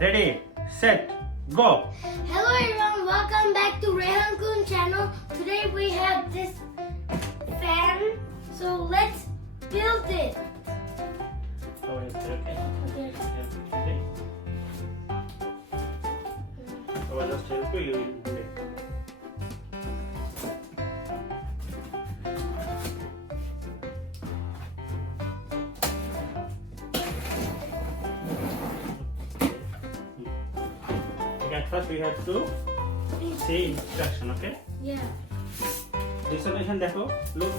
Ready, set, go. Hello everyone, welcome back to RehanKun Channel. Today we have this fan, so let's build it. Oh, it's okay. Okay. Okay. So I'll just help you. Do it. Okay, first we have to see instruction, okay? Yeah. Installation देखो, look,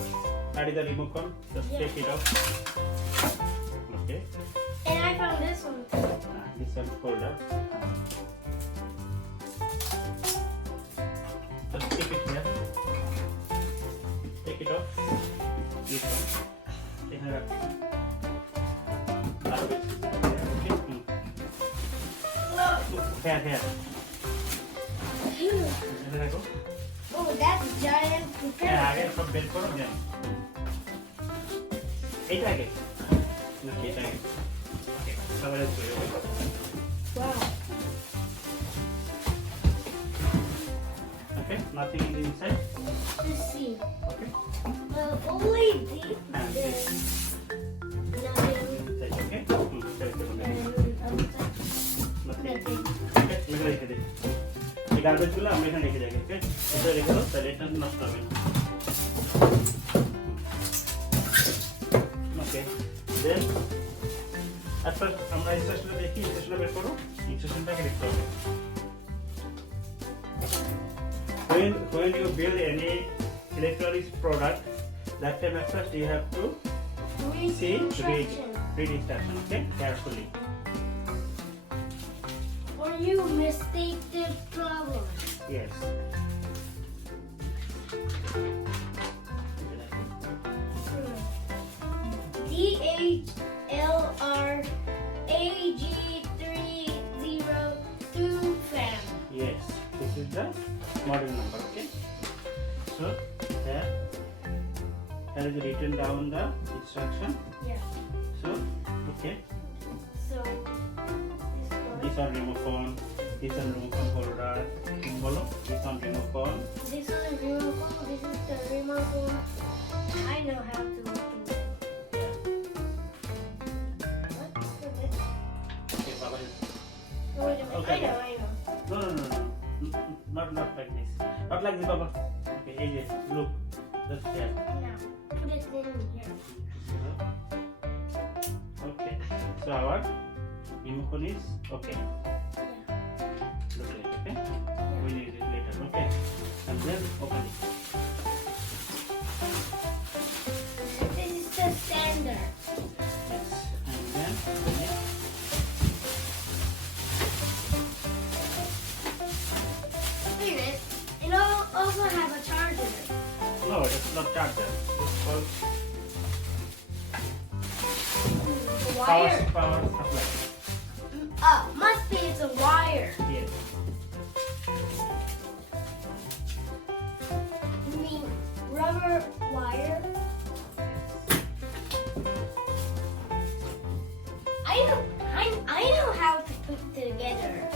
that is the remote control, just Yeah. take it off. Okay, And I found this one. this one folder. Just keep it here. Take it off. This one. Take it up. Okay. Here, here. इधर देखो. Oh, that's giant Yeah, propeller. आगे सब bell करो then. এটা আগে. Okay, এটা আগে. Okay, cover it for you. Wow. Okay, nothing is inside. Let's see. Okay. Only the And this nothing. inside. Okay. Correct. And outside. Nothing. Nothing. Okay, মেঘে রেখে দে। এই গার্বেজ গুলো আমরা এখানে রেখে যাবো, ওকে? এটা রেখে দাও, তাহলে এটা নষ্ট হবে না। Okay. Then at first আমরা ইনস্ট্রাকশনটা দেখি, ইনস্ট্রাকশনটা বের করো। ইনস্ট্রাকশনটাকে দেখতে হবে। When you build any electronics product, that time at first you have to see, read instruction, okay? Carefully. Or you mistake the problem. Yes. DHLRAG302 fan. Yes. This is the model number, okay? So here is written down the instruction. Yeah. So okay, So this one remote, this one remote holder, bolo, this one remote. this one is remote control. This is the remote control. I know how to do it. Okay, Baba. No, wait a minute. Okay. I know. No. Not like this. Not like this, Baba. Okay, AJ, look, just here. Now put it in here. Okay. So our remote is okay. Yeah. Look like okay. We need it later. Okay. And then open it. This is the standard. Yes. And then open it. Wait a minute. It also has a charger. No, it's not charger. It's called The wire. power supply. Must be it's a wire. Yes. You mean rubber wire? I know how to put together.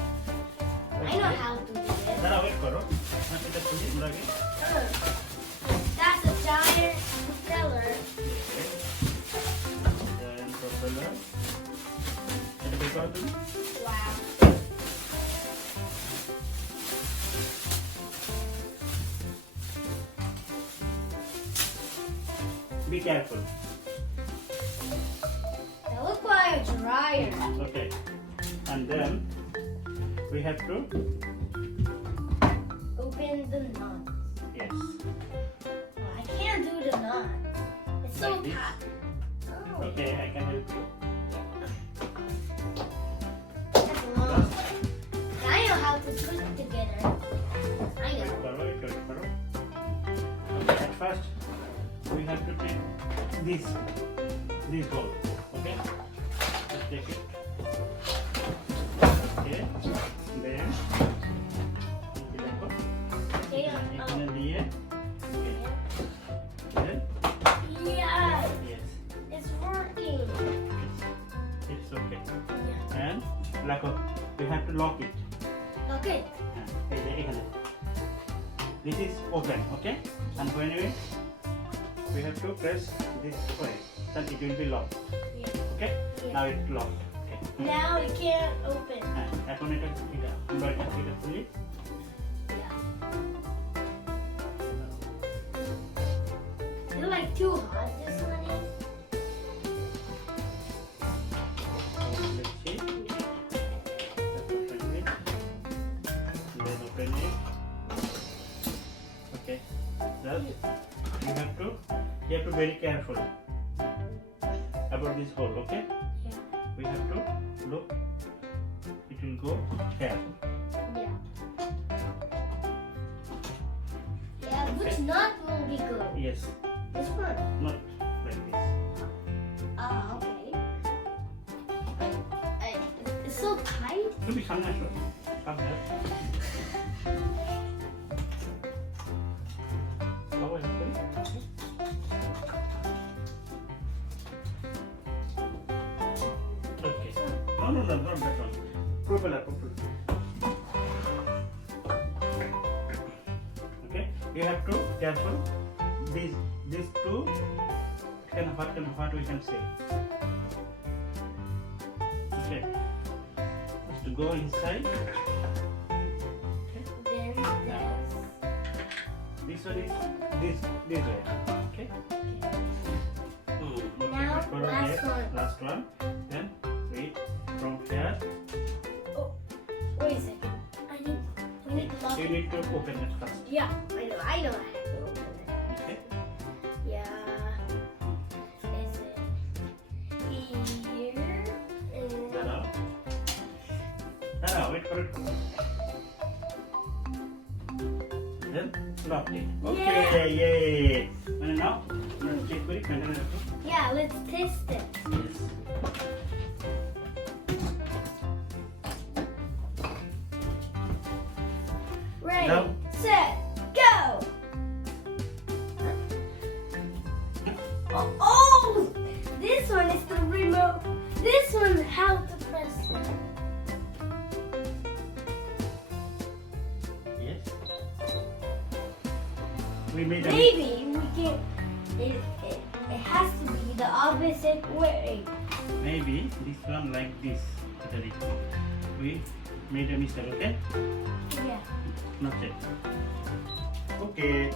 I know how to do it. Now wait karo. Now it is fully murage. That's a giant propeller. Then propeller. It is karo tu. Wow. Be careful. That looks like a dryer. Okay. And then we have to Open the nut. yes. I can't do the nut. It's so Like this? tight. Oh, Okay, I can help you. that's long. I know how to put it together. I know. Karo, karo. Okay, at first we have to take this hole. Okay. Just take it. Okay. Then Okay, এখানে দিয়ে then yeah, yes, it's working. it's okay. Yeah. And lock up. we have to lock it. Okay. This is open, okay? And when we have to press this way, then it will be locked. Yeah. Okay? Yeah. Now it's locked. Okay. Now it can't open. এখন এটা আমরা এটা খুলি। Yeah. It's like too hot this one is. Let's see. Open it. Then open it. Okay. Then you have to be very careful about this hole, okay? Yeah. We have to look. It will go here. Yeah. Yeah, which knot will be good? Yes. This one. Not like this. Ah, okay. It's so tight. Maybe some natural. Come here. How is it? Okay. No, not that one. Propeller. Okay. You have to careful. These two what we can say. Okay. Just to go inside. Then This one is this way. Okay. Okay. Now, Follow last here. one. Last one. Then wait from here. oh, wait a second. We need to lock You it. need to open it first. Yeah, I know I have to open it. Okay. Yeah. Is it here? No, wait for it. Then lock it. Okay, yay. And now, let's check for it. Yeah, let's test it. Yes. Ready, Now. set, go! Oh, this one is the remote. This one, how to press it. Yes. We made a Maybe we can. It has to be the opposite way. maybe this one like this. We made a mistake, okay? Yeah. Not it. Okay.